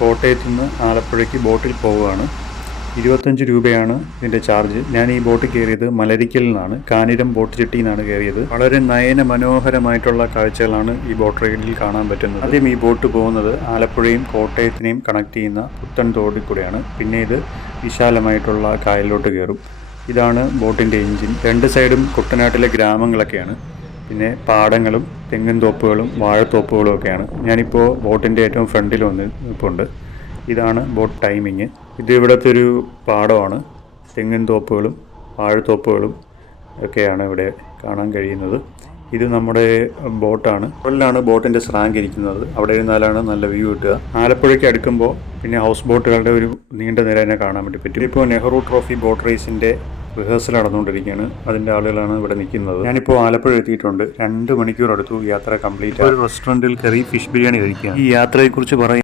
കോട്ടയത്ത് നിന്ന് ആലപ്പുഴയ്ക്ക് ബോട്ടിൽ പോവുകയാണ്. 25 രൂപയാണ് ഇതിൻ്റെ ചാർജ്. ഞാൻ ഈ ബോട്ട് കയറിയത് മലരിക്കലിൽ നിന്നാണ്, കാനിരം ബോട്ട് ജെട്ടിയിൽ നിന്നാണ് കയറിയത്. വളരെ നയന മനോഹരമായിട്ടുള്ള കാഴ്ചകളാണ് ഈ ബോട്ട് റൈഡിൽ കാണാൻ പറ്റുന്നത്. ആദ്യം ഈ ബോട്ട് പോകുന്നത് ആലപ്പുഴയും കോട്ടയത്തിനെയും കണക്ട് ചെയ്യുന്ന പുത്തൻ തോടിൽ കൂടെയാണ്. പിന്നെ ഇത് വിശാലമായിട്ടുള്ള കായലിലോട്ട് കയറും. ഇതാണ് ബോട്ടിൻ്റെ എൻജിൻ. രണ്ട് സൈഡും കുട്ടനാട്ടിലെ ഗ്രാമങ്ങളൊക്കെയാണ്. പിന്നെ പാടങ്ങളും തെങ്ങിൻ തോപ്പുകളും വാഴത്തോപ്പുകളും ഒക്കെയാണ്. ഞാനിപ്പോൾ ബോട്ടിൻ്റെ ഏറ്റവും ഫ്രണ്ടിൽ നിൽപ്പുണ്ട്. ഇതാണ് ബോട്ട് ടൈമിങ്. ഇത് ഇവിടുത്തെ ഒരു പാടമാണ്. തെങ്ങിൻ തോപ്പുകളും വാഴത്തോപ്പുകളും ഒക്കെയാണ് ഇവിടെ കാണാൻ കഴിയുന്നത്. ഇത് നമ്മുടെ ബോട്ടാണ്. മുകളിലാണ് ബോട്ടിൻ്റെ സ്രാങ്ക് ഇരിക്കുന്നത്. അവിടെ ഇരുന്നാലാണ് നല്ല വ്യൂ കിട്ടുക. ആലപ്പുഴയ്ക്ക് അടുക്കുമ്പോൾ പിന്നെ ഹൗസ് ബോട്ടുകളുടെ ഒരു നീണ്ട നിര തന്നെ കാണാൻ വേണ്ടി പറ്റും. ഇപ്പോൾ നെഹ്റു ട്രോഫി ബോട്ട് റേസിൻ്റെ റിഹേഴ്സൽ നടന്നുകൊണ്ടിരിക്കുകയാണ്. അതിൻ്റെ ആളുകളാണ് ഇവിടെ നിൽക്കുന്നത്. ഞാനിപ്പോൾ ആലപ്പുഴ എത്തിയിട്ടുണ്ട്. 2 മണിക്കൂർ എടുത്തു യാത്ര കംപ്ലീറ്റ്. ഒരു റെസ്റ്റോറൻറ്റിൽ കയറി ഫിഷ് ബിരിയാണി കഴിക്കുക. ഈ യാത്രയെക്കുറിച്ച്